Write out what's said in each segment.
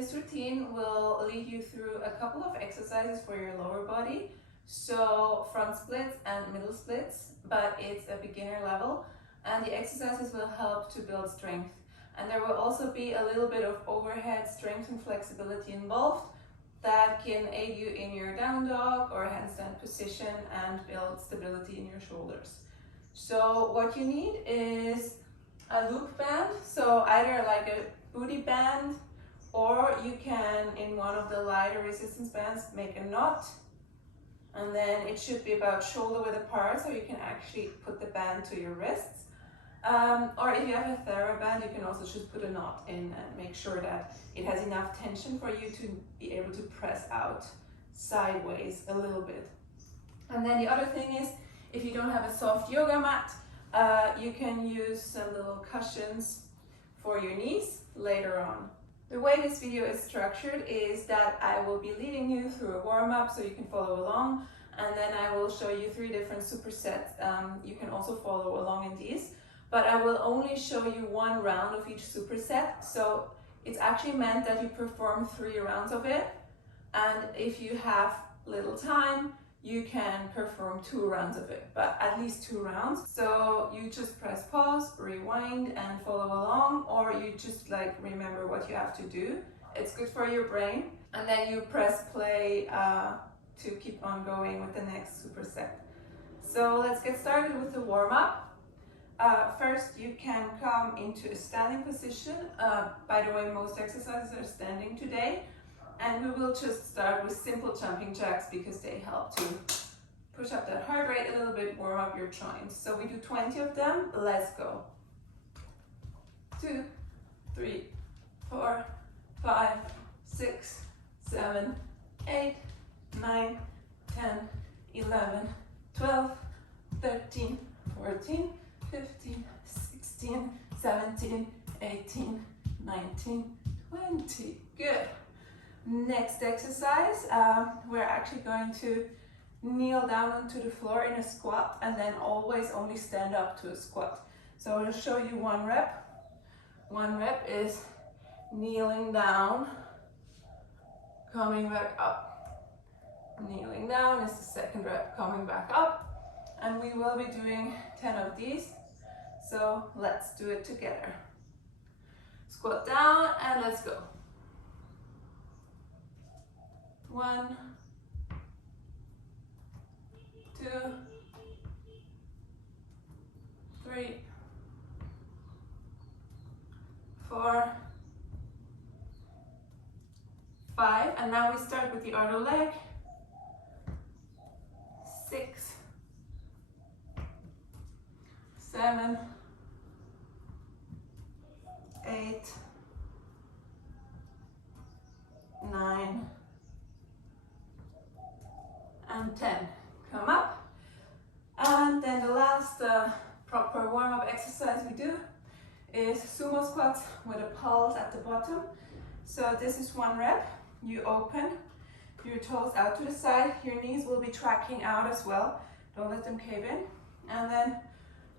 this routine will lead you through a couple of exercises for your lower body. So front splits and middle splits, but it's a beginner level, and the exercises will help to build strength. And there will also be a little bit of overhead strength and flexibility involved that can aid you in your down dog or handstand position and build stability in your shoulders. So what you need is a loop band, so either like a booty band, or you can, in one of the lighter resistance bands, make a knot, and then it should be about shoulder width apart, so you can actually put the band to your wrists. Or if you have a TheraBand, you can also just put a knot in and make sure that it has enough tension for you to be able to press out sideways a little bit. And then the other thing is, if you don't have a soft yoga mat, you can use some little cushions for your knees later on. The way this video is structured is that I will be leading you through a warm-up so you can follow along, and then I will show you 3 different supersets. You can also follow along in these, but I will only show you 1 round of each superset. So it's actually meant that you perform 3 rounds of it, and if you have little time, you can perform 2 rounds of it, but at least 2 rounds. So you just press pause, rewind, and follow along, or you just like remember what you have to do. It's good for your brain. And then you press play to keep on going with the next superset. So let's get started with the warm-up. First, you can come into a standing position. By the way, most exercises are standing today. And we will just start with simple jumping jacks because they help to push up that heart rate a little bit, warm up your joints. So we do 20 of them. Let's go. 2, 3, 4, 5, 6, 7, 8, 9, 10, 11, 12, 13, 14, 15, 16, 17, 18, 19, 20. Good. Next exercise, we're actually going to kneel down onto the floor in a squat and then always only stand up to a squat. So I'll show you 1 rep. 1 rep is kneeling down, coming back up. Kneeling down is the 2nd rep, coming back up. And we will be doing 10 of these. So let's do it together. Squat down and let's go. 1, 2, 3, 4, 5, and now we start with the other leg. 6, 7, 8, 9, and 10. Come up. And then the last proper warm-up exercise we do is sumo squats with a pulse at the bottom. So this is 1 rep. You open your toes out to the side. Your knees will be tracking out as well. Don't let them cave in. And then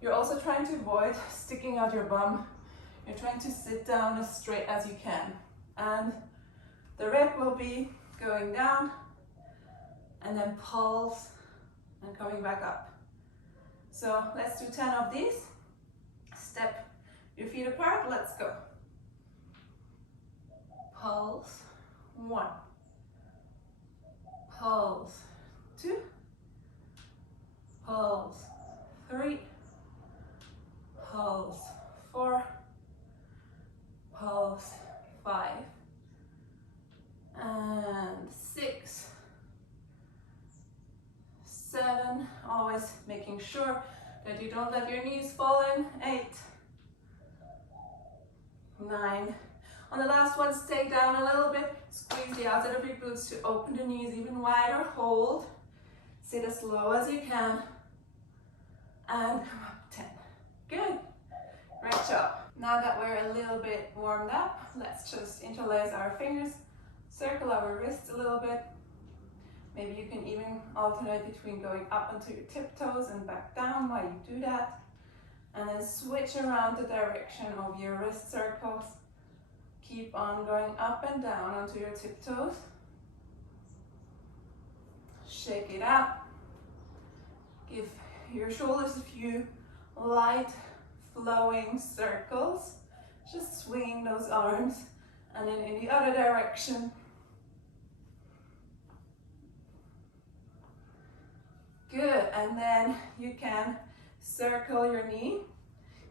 you're also trying to avoid sticking out your bum. You're trying to sit down as straight as you can. And the rep will be going down and then pulse and coming back up. So let's do 10 of these. Step your feet apart, let's go. Pulse, 1. Pulse, 2. Pulse, 3. Pulse, 4. Pulse, 5. And 6. 7, always making sure that you don't let your knees fall in. 8, 9. On the last one, stay down a little bit. Squeeze the outside of your glutes to open the knees even wider. Hold. Sit as low as you can. And come up, 10. Good. Great job. Now that we're a little bit warmed up, let's just interlace our fingers, circle our wrists a little bit. Maybe you can even alternate between going up onto your tiptoes and back down while you do that. And then switch around the direction of your wrist circles. Keep on going up and down onto your tiptoes. Shake it up. Give your shoulders a few light flowing circles. Just swinging those arms, and then in the other direction. Good, and then you can circle your knee.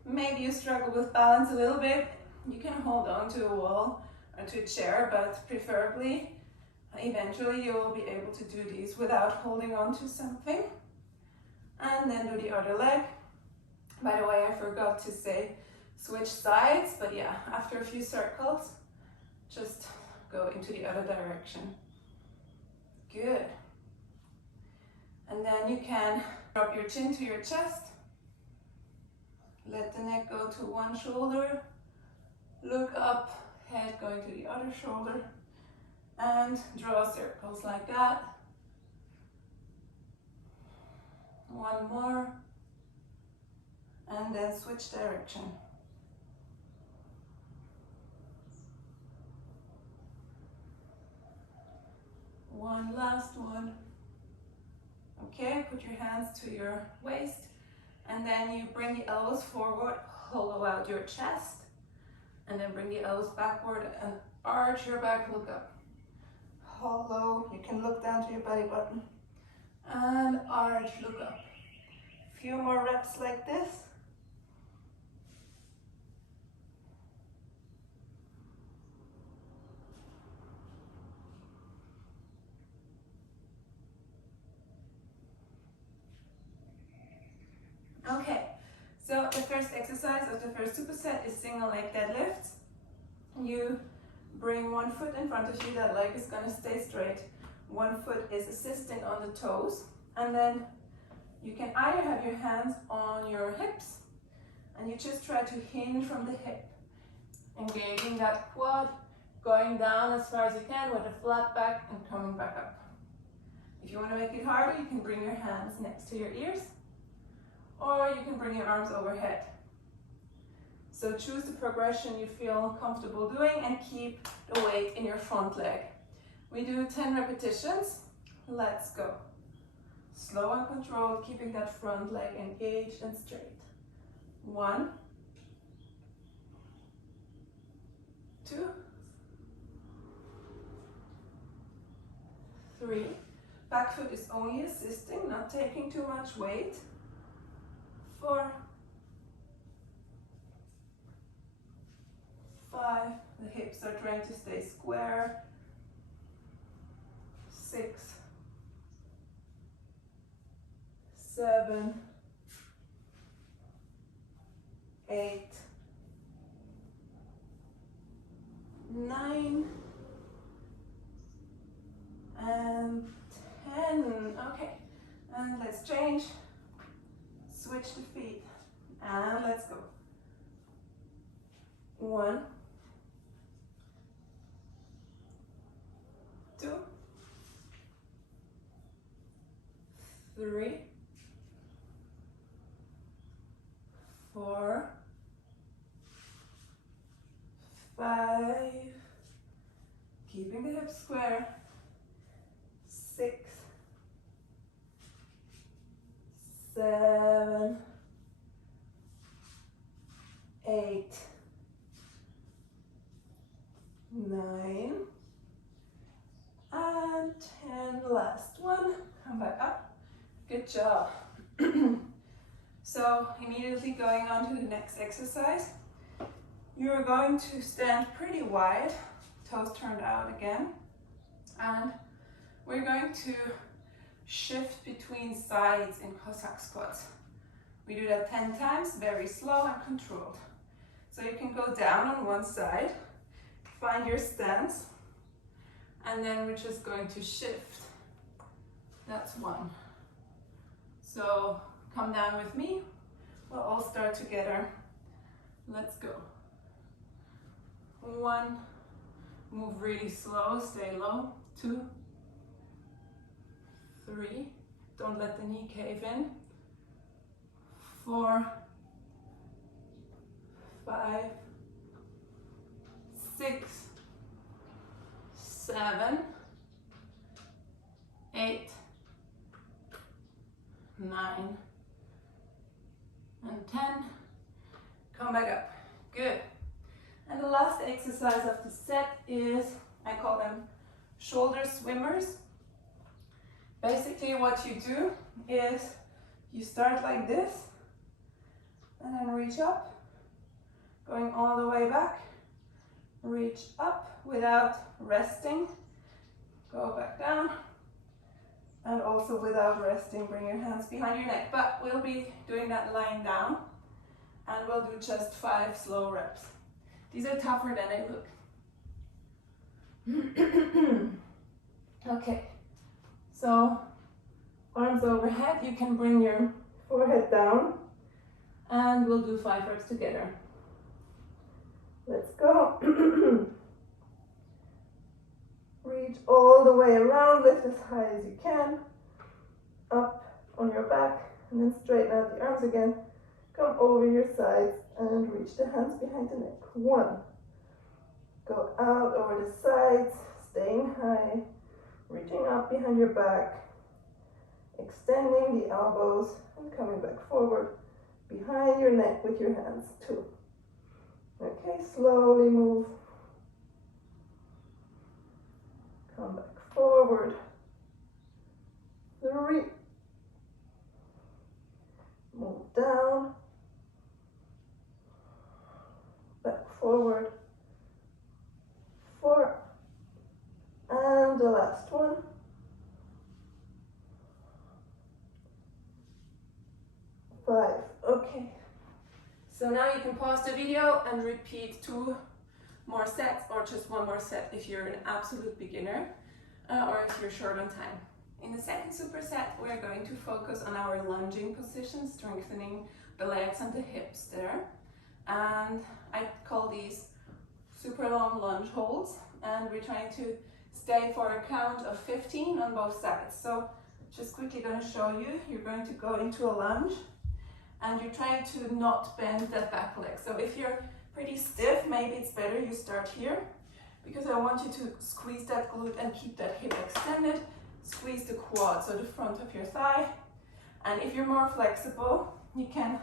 Maybe you struggle with balance a little bit. You can hold on to a wall or to a chair, but preferably, eventually you will be able to do these without holding on to something. And then do the other leg. By the way, I forgot to say switch sides, but yeah, after a few circles, just go into the other direction. Good. And then you can drop your chin to your chest. Let the neck go to one shoulder. Look up, head going to the other shoulder. And draw circles like that. One more. And then switch direction. One last one. Okay, put your hands to your waist, and then you bring the elbows forward, hollow out your chest, and then bring the elbows backward and arch your back, look up. Hollow, you can look down to your belly button, and arch, look up. A few more reps like this. Okay, so the first exercise of the first superset is single leg deadlift. You bring one foot in front of you, that leg is going to stay straight. One foot is assisting on the toes, and then you can either have your hands on your hips, and you just try to hinge from the hip, engaging that quad, going down as far as you can with a flat back and coming back up. If you want to make it harder, you can bring your hands next to your ears, or you can bring your arms overhead. So choose the progression you feel comfortable doing and keep the weight in your front leg. We do 10 repetitions. Let's go. Slow and controlled, keeping that front leg engaged and straight. 1, 2, 3. Back foot is only assisting, not taking too much weight. 4, 5, the hips are trying to stay square. 6, 7, 8, 9, and 10. Okay, and let's change. Switch the feet, and let's go. 1, 2, 3, 4, 5, keeping the hips square. 6, 7, 8, 9, and 10. Last one. Come back up. Good job. So immediately going on to the next exercise, you're going to stand pretty wide, toes turned out again, and we're going to shift between sides in Cossack squats. We do that 10 times, very slow and controlled. So you can go down on one side, find your stance, and then we're just going to shift. That's 1. So come down with me. We'll all start together. Let's go. 1, move really slow, stay low. 2, 3, don't let the knee cave in. 4, 5, 6, 7, 8, 9, and 10. Come back up. Good. And the last exercise of the set is, I call them shoulder swimmers. Basically what you do is you start like this and then reach up, going all the way back, reach up without resting, go back down, and also without resting, bring your hands behind your neck. But we'll be doing that lying down, and we'll do just 5 slow reps. These are tougher than they look. Okay, so arms overhead, you can bring your forehead down, and we'll do 5 reps together. Let's go. Reach all the way around, lift as high as you can, up on your back, and then straighten out the arms again. Come over your sides and reach the hands behind the neck. 1. Go out over the sides, staying high, reaching up behind your back, extending the elbows and coming back forward behind your neck with your hands. 2. Okay, slowly move. Come back forward. 3. Move down. Back forward. 4. And the last one. 5. Okay. So now you can pause the video and repeat 2 more sets, or just 1 more set if you're an absolute beginner, or if you're short on time. In the second superset, we're going to focus on our lunging position, strengthening the legs and the hips there. And I call these super long lunge holds, and we're trying to stay for a count of 15 on both sides. So just quickly going to show you, you're going to go into a lunge, and you're trying to not bend that back leg. So if you're pretty stiff, maybe it's better you start here, because I want you to squeeze that glute and keep that hip extended. Squeeze the quad, so the front of your thigh. And if you're more flexible, you can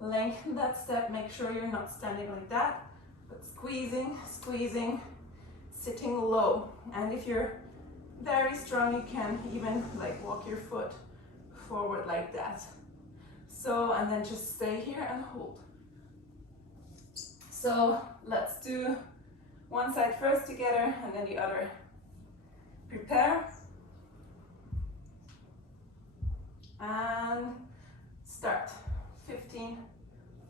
lengthen that step. Make sure you're not standing like that, but squeezing, squeezing, sitting low. And if you're very strong, you can even like walk your foot forward like that. So, and then just stay here and hold. So let's do one side first together and then the other. Prepare. And start. 15,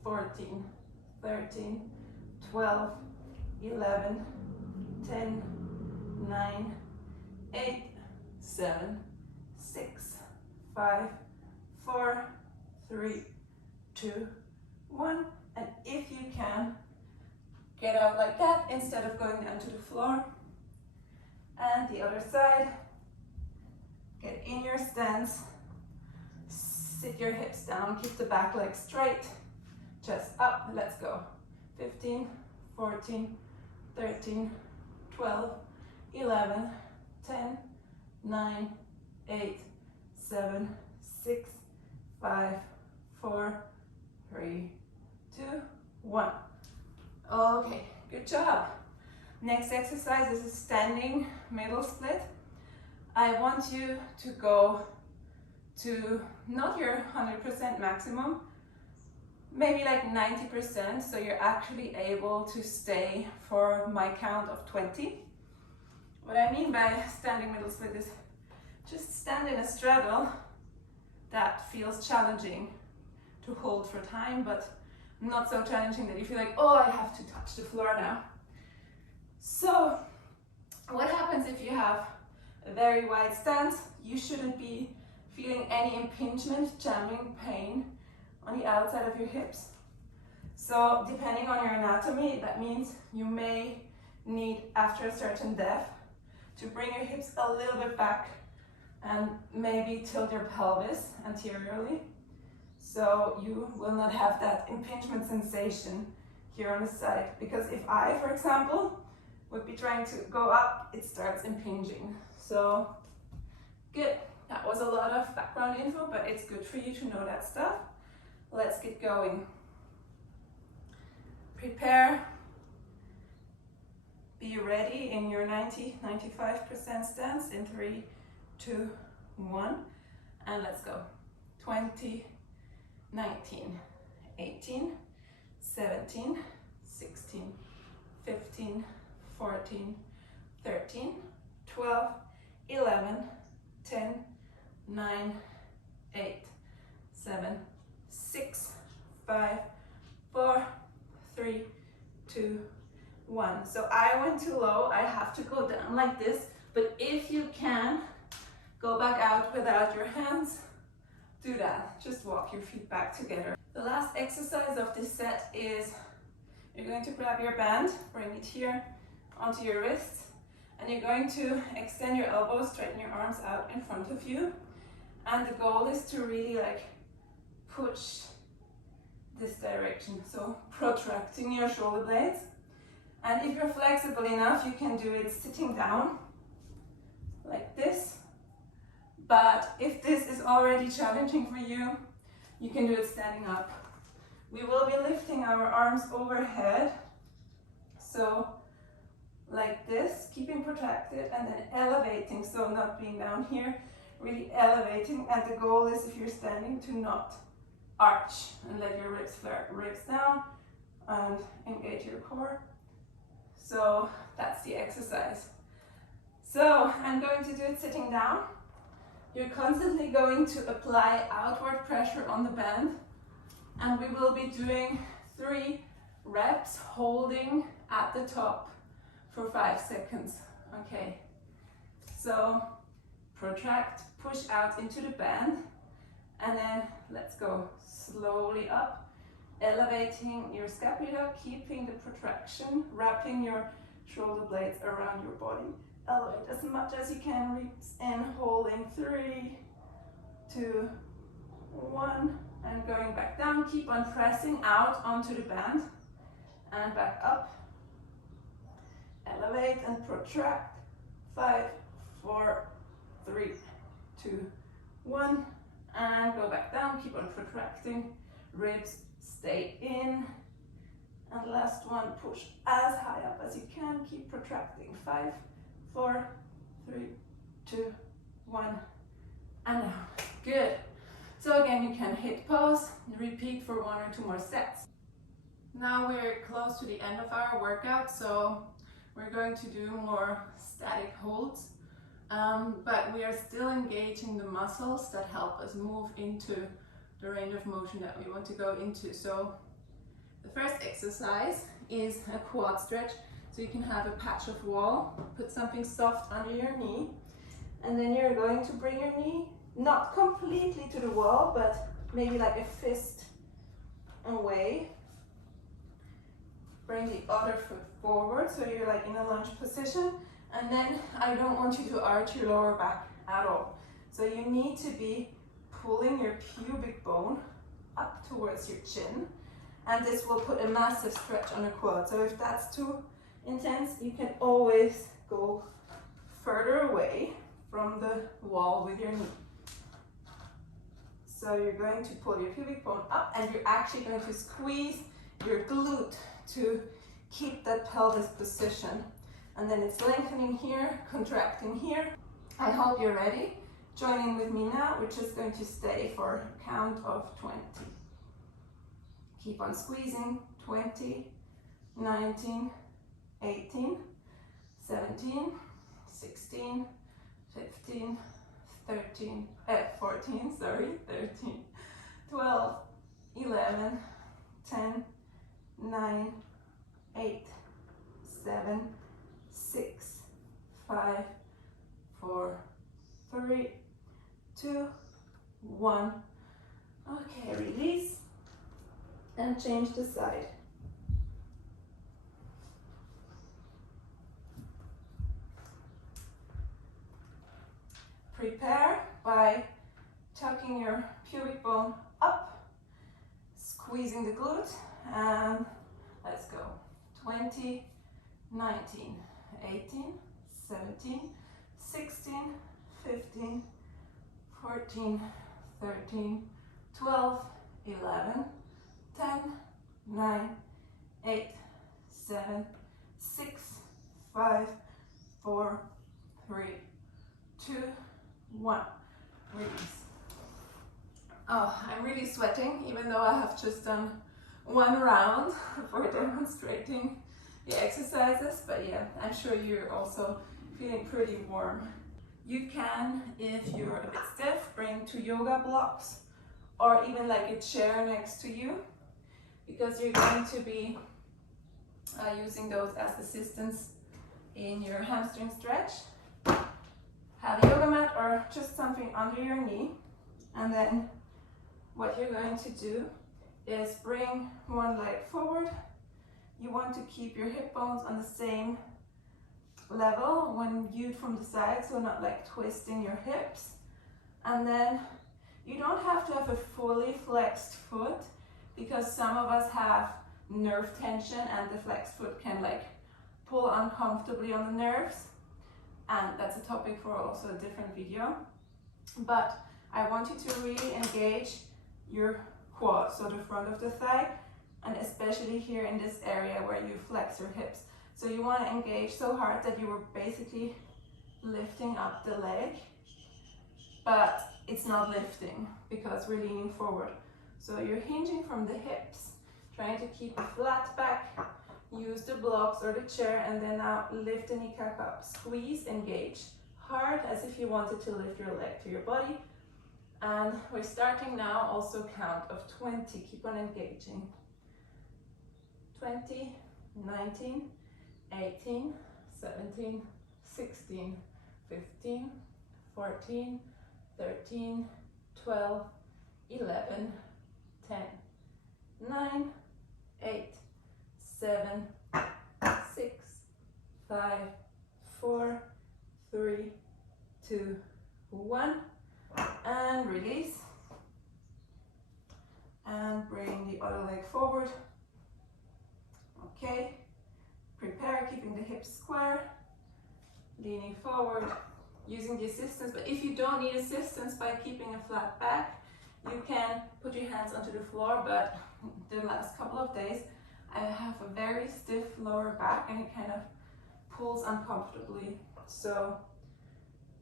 14, 13, 12, 11, 10, 9, 8, 7, 6, 5, 4, 3, 2, 1. And if you can, get out like that instead of going down to the floor. And the other side. Get in your stance. Sit your hips down, keep the back leg straight. Chest up, let's go. 15, 14, 13, 12, 11, 10, 9, 8, 7, 6, 5, 4, 3, 2, 1. Okay, good job. Next exercise is a standing middle split. I want you to go to not your 100% maximum, maybe like 90%, so you're actually able to stay for my count of 20. What I mean by standing middle split is just stand in a straddle that feels challenging to hold for time, but not so challenging that you feel like, oh, I have to touch the floor now. So what happens if you have a very wide stance? You shouldn't be feeling any impingement, jamming, pain on the outside of your hips. So depending on your anatomy, that means you may need, after a certain depth, to bring your hips a little bit back and maybe tilt your pelvis anteriorly, so you will not have that impingement sensation here on the side. Because if I, for example, would be trying to go up, it starts impinging. So good. That was a lot of background info, but it's good for you to know that stuff. Let's get going. Prepare. Be ready in your 90-95% stance in 3, 2, 1, and let's go. 20, 19, 18, 17, 16, 15, 14, 13, 12, 11, 10, 9, 8, 7, 6, 5, 4, 3, 2, 1. So I went too low, I have to go down like this, but if you can go back out without your hands, do that. Just walk your feet back together. The last exercise of this set is you're going to grab your band, bring it here onto your wrist, and you're going to extend your elbows, straighten your arms out in front of you. And the goal is to really push this direction. So protracting your shoulder blades. And if you're flexible enough, you can do it sitting down like this. But if this is already challenging for you, you can do it standing up. We will be lifting our arms overhead. So like this, keeping protracted and then elevating. So not being down here, really elevating. And the goal is, if you're standing, to not arch and let your ribs flare, ribs down and engage your core. So that's the exercise. So I'm going to do it sitting down. You're constantly going to apply outward pressure on the band, and we will be doing 3 reps holding at the top for 5 seconds. Okay, so protract, push out into the band, and then let's go slowly up, elevating your scapula, keeping the protraction, wrapping your shoulder blades around your body. Elevate as much as you can, ribs in, holding 3, 2, 1, and going back down. Keep on pressing out onto the band and back up. Elevate and protract. 5, 4, 3, 2, 1, and go back down. Keep on protracting. Ribs stay in. And last one, push as high up as you can. Keep protracting. 5, 4, 3, 2, 1, and down. Good. So again, you can hit pause, repeat for 1 or 2 more sets. Now we're close to the end of our workout, so we're going to do more static holds, but we are still engaging the muscles that help us move into the range of motion that we want to go into. So the first exercise is a quad stretch. So you can have a patch of wall, put something soft under your knee, and then you're going to bring your knee not completely to the wall, but maybe like a fist away. Bring the other foot forward, so you're like in a lunge position, and then I don't want you to arch your lower back at all. So you need to be pulling your pubic bone up towards your chin, and this will put a massive stretch on the quad. So if that's too intense, you can always go further away from the wall with your knee. So you're going to pull your pubic bone up, and you're actually going to squeeze your glute to keep that pelvis position. And then it's lengthening here, contracting here. I hope you're ready. Join in with me now. We're just going to stay for a count of 20. Keep on squeezing. 20, 19, 18, 17, 16, 15, 14, 13, 12, 11, 10, 9, 8, 7, 6, 5, 4, 3, 2, 1. Okay, release and change the side. Prepare by tucking your pubic bone up, squeezing the glute, and let's go. 20, 19, 18, 17, 16, 15, 14, 13, 12, 11, 10, 9, 8, 7, 6, 5, 4, 3, 2, 1. Release. Oh, I'm really sweating, even though I have just done one round for demonstrating the exercises, but yeah, I'm sure you're also feeling pretty warm. You can, if you're a bit stiff, bring 2 yoga blocks or even like a chair next to you, because you're going to be using those as assistance in your hamstring stretch. Have a yoga mat or just something under your knee, and then what you're going to do is bring one leg forward. You want to keep your hip bones on the same level when viewed from the side, so not like twisting your hips. And then you don't have to have a fully flexed foot, because some of us have nerve tension and the flexed foot can like pull uncomfortably on the nerves, and that's a topic for also a different video. But I want you to really engage your quad, so the front of the thigh, and especially here in this area where you flex your hips. So you want to engage so hard that you were basically lifting up the leg, but it's not lifting because we're leaning forward. So you're hinging from the hips, trying to keep a flat back, use the blocks or the chair, and then now lift the kneecap up. Squeeze, engage hard as if you wanted to lift your leg to your body. And we're starting now, also count of 20, keep on engaging. 20, 19, 18, 17, 16, 15, 14, 13, 12, 11, 10, 9, 8, 7, 6, 5, 4, 3, 2, 1, and release. And bring the other leg forward. Okay, prepare, keeping the hips square, leaning forward, using the assistance. But if you don't need assistance by keeping a flat back, you can put your hands onto the floor. But the last couple of days I have a very stiff lower back and it kind of pulls uncomfortably. So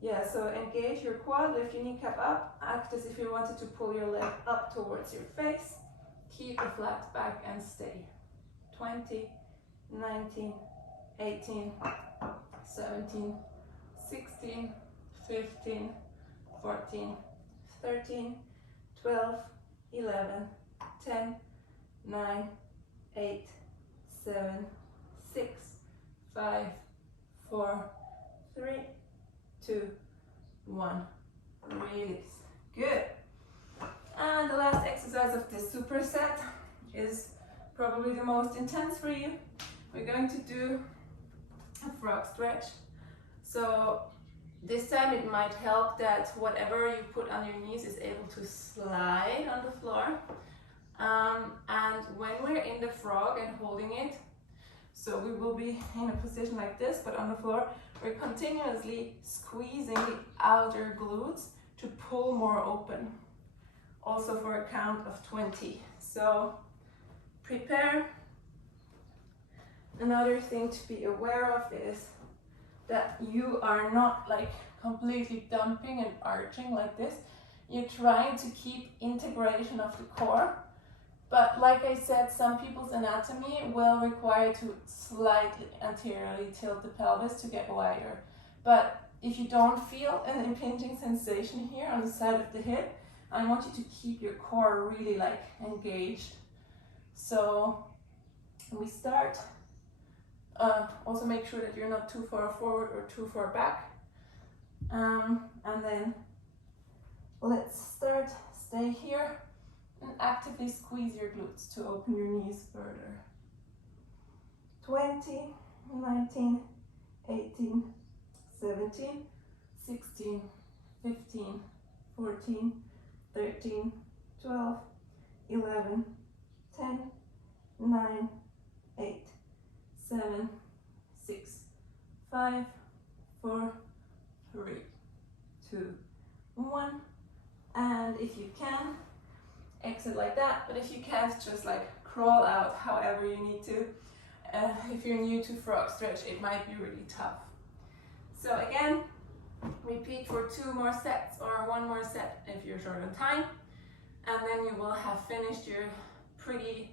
yeah, so engage your quad, lift your kneecap up, act as if you wanted to pull your leg up towards your face, keep a flat back and stay. 20, 19, 18, 17, 16, 15, 14, 13, 12, 11, 10, 9, 8, 7, 6, 5, 4, 3, 2, 1. Release. Good. And the last exercise of this superset is probably the most intense for you. We're going to do a frog stretch. So this time it might help that whatever you put on your knees is able to slide on the floor. And when we're in the frog and holding it, so we will be in a position like this, but on the floor, we're continuously squeezing the outer glutes to pull more open. Also for a count of 20. So prepare. Another thing to be aware of is that you are not like completely dumping and arching like this. You're trying to keep integration of the core. But like I said, some people's anatomy will require to slightly anteriorly tilt the pelvis to get wider. But if you don't feel an impinging sensation here on the side of the hip, I want you to keep your core really like engaged. So we start. Also make sure that you're not too far forward or too far back. And then let's start. Stay here. And actively squeeze your glutes to open your knees further. 20, 19, 18, 17, 16, 15, 14, 13, 12, 11, 10, 9, 8, 7, 6, 5, 4, 3, 2, 1. And if you can, exit like that. But if you can't, just like crawl out however you need to. If you're new to frog stretch, it might be really tough. So again, repeat for 2 more sets or 1 more set if you're short on time. And then you will have finished your pretty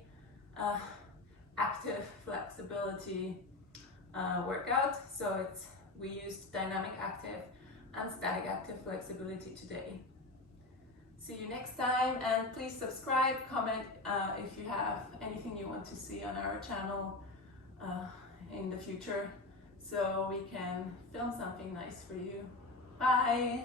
active flexibility workout. So we used dynamic active and static active flexibility today. See you next time, and please subscribe, comment if you have anything you want to see on our channel in the future, so we can film something nice for you. Bye!